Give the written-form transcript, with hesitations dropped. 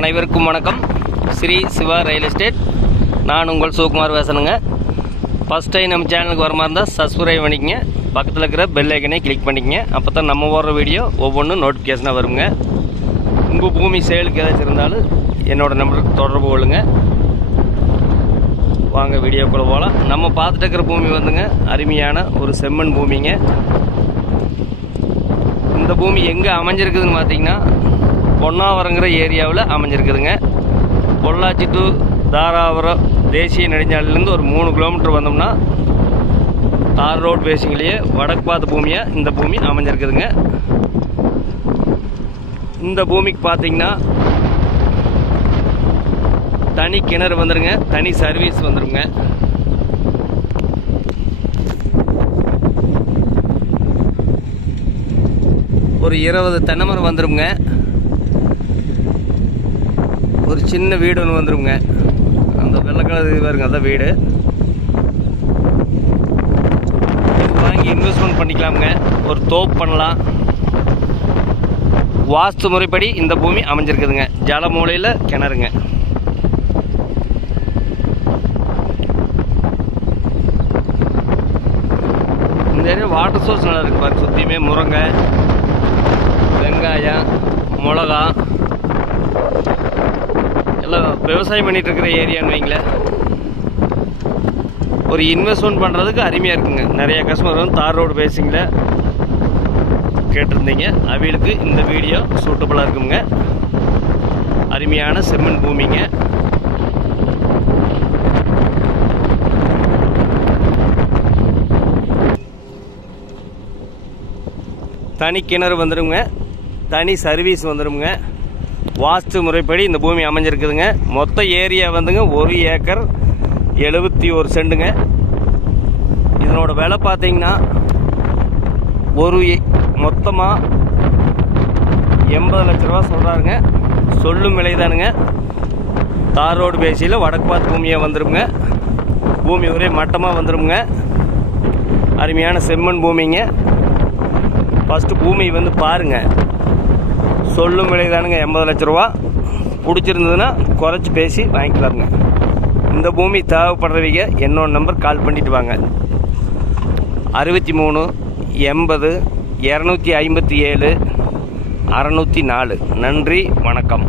அனைவருக்கும் வணக்கம். Sri Siva real estate. நான் உங்கள் சிவகுமார் பேசணுங்க. ஃபஸ்ட் டைம் நம்ம சேனலுக்கு வர மாதிரி இருந்தால் சப்ஸ்கிரைப் பண்ணிக்கங்க. பக்கத்தில் இருக்கிற பெல் ஐக்கனே கிளிக் பண்ணிக்கங்க. அப்போ தான் நம்ம போடுற வீடியோ ஒவ்வொன்றும் நோட்டிஃபிகேஷனாக வருங்க. உங்கள் பூமி சேலுக்கு ஏதாச்சும் இருந்தாலும் என்னோடய நம்பருக்கு தொடர்பு கொள்ளுங்க. வாங்க வீடியோக்குள்ளே போகலாம். நம்ம பார்த்துட்டு இருக்கிற பூமி வந்துங்க அருமையான ஒரு செம்மண் பூமிங்க. இந்த பூமி எங்கே அமைஞ்சிருக்குதுன்னு பார்த்தீங்கன்னா பொன்னாவரங்கிற ஏரியாவில் அமைஞ்சிருக்குதுங்க. பொள்ளாச்சி டு தாராபுரம் தேசிய நெடுஞ்சாலையிலேருந்து ஒரு 3 கிலோமீட்டர் வந்தோம்னா தார் ரோட் பேசிங்லேயே வடக்கு பார்த்த பூமியாக இந்த பூமி அமைஞ்சிருக்குதுங்க. இந்த பூமிக்கு பார்த்தீங்கன்னா தனி கிணறு வந்துடுங்க, தனி சர்வீஸ் வந்துடுங்க. ஒரு 20 தென்னை மரம் வந்துடுங்க. ஒரு சின்ன வீடு ஒன்று வந்துடுங்க. அந்த வெள்ளை கலர் இது பாருங்க, அதான் வீடு. வாங்கி இன்வெஸ்ட்மெண்ட் பண்ணிக்கலாமுங்க. ஒரு தோப்பு பண்ணலாம். வாஸ்து முறைப்படி இந்த பூமி அமைஞ்சிருக்குதுங்க. ஜல மூலையில் கிணறுங்க. இந்த ஏரியா வாட்டர் சோர்ஸ் நல்லா இருக்குது பாருங்க. சுற்றியுமே முருங்கை, வெங்காயம், மிளகா எல்லாம் விவசாயம் பண்ணிகிட்டு இருக்கிற ஏரியான்னு வைங்களேன். ஒரு இன்வெஸ்ட்மெண்ட் பண்ணுறதுக்கு அருமையாக இருக்குங்க. நிறைய கஸ்டமர் வந்து தார் ரோடு பேசிங்கில் கேட்டிருந்தீங்க. அவங்களுக்கு இந்த வீடியோ சூட்டபுளாக இருக்குங்க. அருமையான செம்மண் பூமிங்க. தனி கிணறு வந்துடுங்க, தனி சர்வீஸ் வந்துடுங்க. வாஸ்து முறைப்படி இந்த பூமி அமைஞ்சிருக்குதுங்க. மொத்த ஏரியா வந்துங்க 1 ஏக்கர் 71 சென்ட்டுங்க. இதனோட விலை பார்த்தீங்கன்னா மொத்தமாக 80 லட்ச ரூபா சொல்கிறாருங்க. சொல்லும் விலை தானுங்க. தார் ரோடு பேசியில் வடக்கு பார்த்து பூமியாக வந்துடுங்க. பூமி ஒரே மட்டமாக வந்துடுங்க. அருமையான செம்மண் பூமிங்க. ஃபஸ்ட்டு பூமி வந்து பாருங்கள். சொல்லும் விலை தானுங்க 80 லட்ச ரூபா. பிடிச்சிருந்ததுன்னா குறைச்சி பேசி வாங்கிக்கலாமுங்க. இந்த பூமி தேவைப்படுறவங்க என்னோட நம்பர் கால் பண்ணிவிட்டு வாங்க. 63 80 257 604. நன்றி, வணக்கம்.